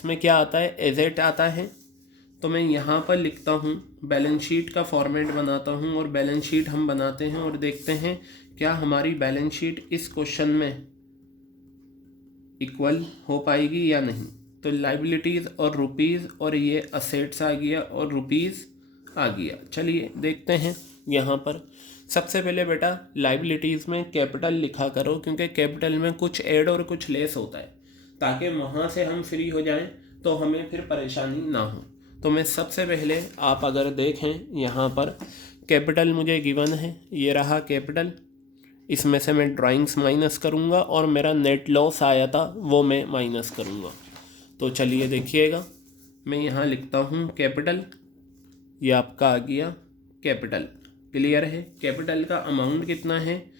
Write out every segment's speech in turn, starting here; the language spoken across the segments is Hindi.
इसमें क्या आता है, एसेट आता है। तो मैं यहाँ पर लिखता हूँ, बैलेंस शीट का फॉर्मेट बनाता हूँ और बैलेंस शीट हम बनाते हैं और देखते हैं क्या हमारी बैलेंस शीट इस क्वेश्चन में इक्वल हो पाएगी या नहीं। तो लाइबिलिटीज़ और रुपीज़ और ये असेट्स आ गया और रुपीज़ आ गया। चलिए देखते हैं यहाँ पर। सबसे पहले बेटा लाइबिलिटीज़ में कैपिटल लिखा करो, क्योंकि कैपिटल में कुछ ऐड और कुछ लेस होता है, ताकि वहाँ से हम फ्री हो जाएं तो हमें फिर परेशानी ना हो। तो मैं सबसे पहले, आप अगर देखें यहाँ पर कैपिटल मुझे गिवन है, ये रहा कैपिटल। इसमें से मैं ड्राइंग्स माइनस करूँगा और मेरा नेट लॉस आया था वो मैं माइनस करूँगा। तो चलिए देखिएगा, मैं यहाँ लिखता हूँ कैपिटल, ये आपका आ गया कैपिटल। क्लियर है। कैपिटल का अमाउंट कितना है,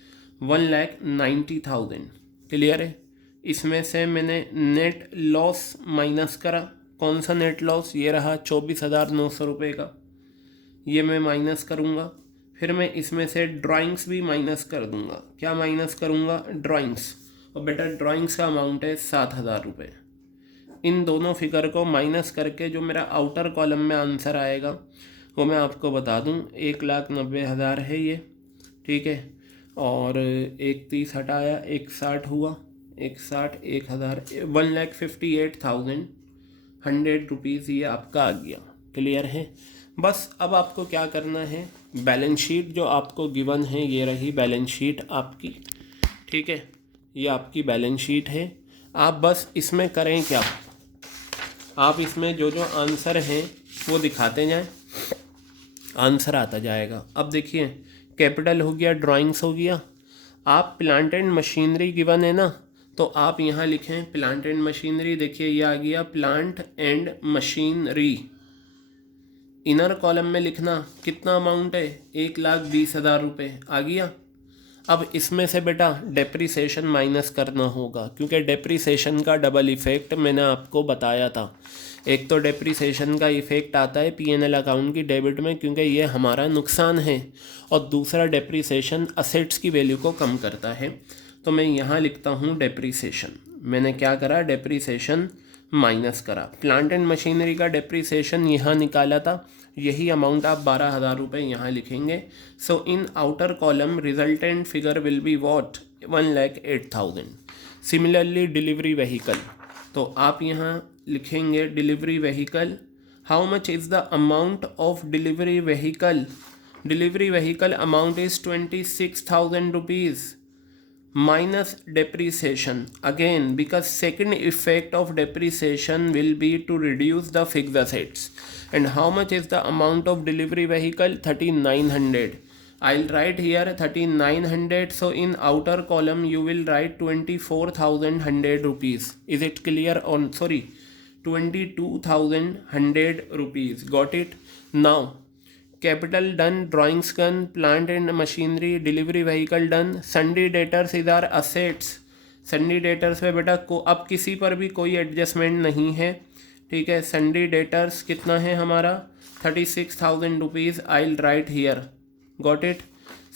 1,90,000। क्लियर है। इसमें से मैंने नेट लॉस माइनस करा। कौन सा नेट लॉस, ये रहा 24,900 रुपये का, ये मैं माइनस करूँगा। फिर मैं इसमें से ड्राइंग्स भी माइनस कर दूँगा। क्या माइनस करूँगा, ड्राइंग्स। और बेटा ड्राइंग्स का अमाउंट है 7,000 रुपये। इन दोनों फिगर को माइनस करके जो मेरा आउटर कॉलम में आंसर आएगा वो मैं आपको बता दूं, 1,90,000 है ये। ठीक है। और 1,30 हटाया, 1,60 हुआ, 1,60, 1,000, 1,58,100 रुपीज़ ये आपका आ गया। क्लियर है। बस अब आपको क्या करना है, बैलेंस शीट जो आपको गिवन है, ये रही बैलेंस शीट आपकी। ठीक है, ये आपकी बैलेंस शीट है। आप बस इसमें करें क्या, आप इसमें जो जो आंसर हैं वो दिखाते जाएं, आंसर आता जाएगा। अब देखिए कैपिटल हो गया, ड्राइंग्स हो गया। आप प्लांट एंड मशीनरी गिवन है ना, तो आप यहाँ लिखें प्लांट एंड मशीनरी। देखिए ये आ गया plant and machinery. Inner column में लिखना कितना अमाउंट है, 1,20,000 रुपये आ गया। अब इसमें से बेटा डेप्रिसिएशन माइनस करना होगा, क्योंकि डेप्रिसिएशन का डबल इफ़ेक्ट मैंने आपको बताया था। एक तो डेप्रिसिएशन का इफ़ेक्ट आता है पीएनएल अकाउंट की डेबिट में, क्योंकि ये हमारा नुकसान है, और दूसरा डेप्रिसिएशन असेट्स की वैल्यू को कम करता है। तो मैं यहाँ लिखता हूँ डेप्रिसिएशन। मैंने क्या करा, डेप्रिसिएशन माइनस करा। प्लांट एंड मशीनरी का डेप्रिसिएशन यहाँ निकाला था, यही अमाउंट आप 12,000 रुपये यहाँ लिखेंगे। So in outer column resultant figure will be what, 1,08,000। Similarly delivery vehicle, तो आप यहाँ लिखेंगे delivery vehicle. How much is the amount of delivery vehicle, delivery vehicle amount is 26,000 rupees minus depreciation again, because second effect of depreciation will be to reduce the fixed assets. And how much is the amount of delivery vehicle, 3,900. I'll write here 3,900. So in outer column you will write 24,100 rupees. Is it clear? On sorry, 22,100 rupees. Got it? Now capital done, drawings done, plant and machinery, delivery vehicle done. Sundry debtors is our assets. Sundry debtors में बेटा को अब किसी पर भी कोई एडजस्टमेंट नहीं है। ठीक है। सन्डी डेटर्स कितना है हमारा, 36,000 rupees. I will write here. Got it.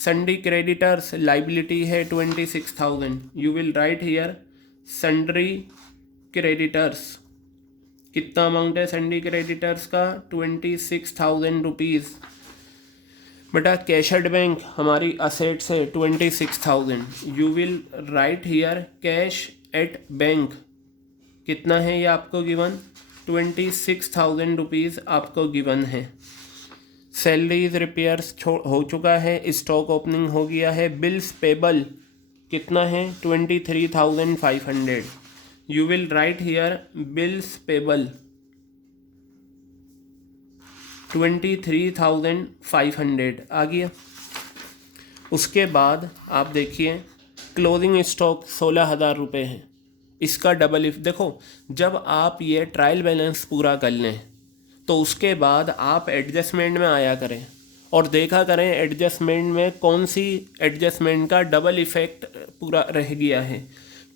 सन्डी creditors liability है 26,000, you will write here. Sundry creditors कितना अमाउंट है सन्डी क्रेडिटर्स का, 26,000 रुपीज़। बेटा कैशड बैंक हमारी असेट्स है 26,000, you will write here cash at bank. कितना है ये आपको गिवन, 26,000 रुपीज़ आपको गिवन है। सैलरीज रिपेयर्स हो चुका है, स्टॉक ओपनिंग हो गया है। बिल्स पेबल कितना है, 23,500, you will write here bills payable 23,500 आ गया। उसके बाद आप देखिए क्लोजिंग स्टॉक 16,000 रुपये है। इसका डबल इफ देखो, जब आप ये ट्रायल बैलेंस पूरा कर लें तो उसके बाद आप एडजस्टमेंट में आया करें और देखा करें एडजस्टमेंट में कौन सी एडजस्टमेंट का डबल इफेक्ट पूरा रह गया है।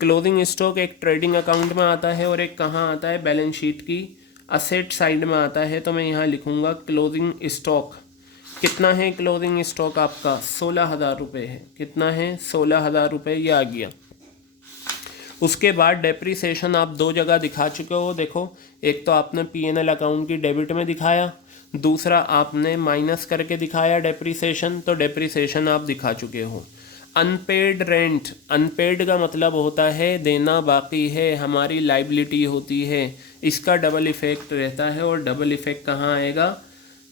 क्लोजिंग स्टॉक एक ट्रेडिंग अकाउंट में आता है और एक कहाँ आता है, बैलेंस शीट की असेट साइड में आता है। तो मैं यहाँ लिखूँगा क्लोजिंग स्टॉक कितना है, क्लोजिंग स्टॉक आपका 16,000 रुपये है। कितना है, 16,000 रुपये, ये आ गया। उसके बाद डेप्रीसिएशन आप दो जगह दिखा चुके हो, देखो एक तो आपने P&L अकाउंट की डेबिट में दिखाया, दूसरा आपने माइनस करके दिखाया डेप्रीसिएशन, तो डेप्रीसिएशन आप दिखा चुके हो। अनपेड रेंट, अनपेड का मतलब होता है देना बाकी है, हमारी लाइबिलिटी होती है, इसका डबल इफेक्ट रहता है और डबल इफेक्ट कहाँ आएगा,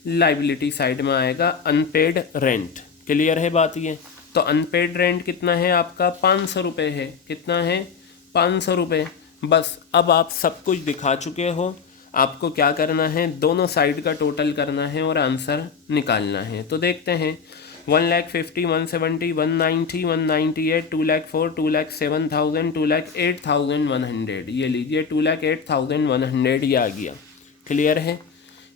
लाइबिलिटी साइड में आएगा, अनपेड रेंट। क्लियर है बात ये? तो अनपेड रेंट कितना है आपका, 500 रुपये है। कितना है, 500 रुपये। बस अब आप सब कुछ दिखा चुके हो, आपको क्या करना है, दोनों साइड का टोटल करना है और आंसर निकालना है। तो देखते हैं, 1,50,000, 170, 190, 198, 2,04,000, 2,07,000, 2,08,100, ये लीजिए 2,08,100 ये आ गया। क्लियर है?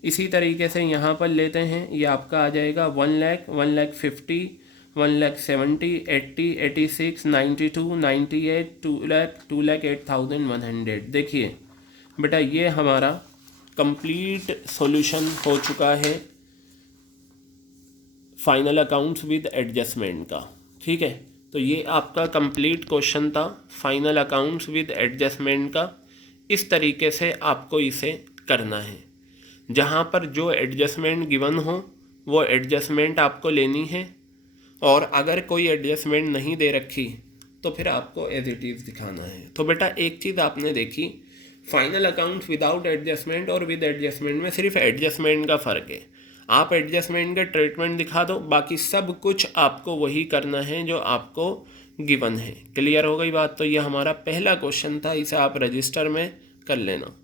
इसी तरीके से यहाँ पर लेते हैं, ये आपका आ जाएगा 1,00,000, 1,50,000, 1,70,000, 80, 86, 92, 98, 2,00,000, 2,08,100। देखिए बेटा ये हमारा कंप्लीट सॉल्यूशन हो चुका है फाइनल अकाउंट्स विद एडजस्टमेंट का। ठीक है, तो ये आपका कंप्लीट क्वेश्चन था फाइनल अकाउंट्स विद एडजस्टमेंट का। इस तरीके से आपको इसे करना है, जहाँ पर जो एडजस्टमेंट गिवन हो वो एडजस्टमेंट आपको लेनी है, और अगर कोई एडजस्टमेंट नहीं दे रखी तो फिर आपको एज इट इज़ दिखाना है। तो बेटा एक चीज़ आपने देखी, फाइनल अकाउंट्स विदाउट एडजस्टमेंट और विद एडजस्टमेंट में सिर्फ एडजस्टमेंट का फ़र्क है। आप एडजस्टमेंट का ट्रीटमेंट दिखा दो, बाकी सब कुछ आपको वही करना है जो आपको गिवन है। क्लियर हो गई बात? तो ये हमारा पहला क्वेश्चन था, इसे आप रजिस्टर में कर लेना।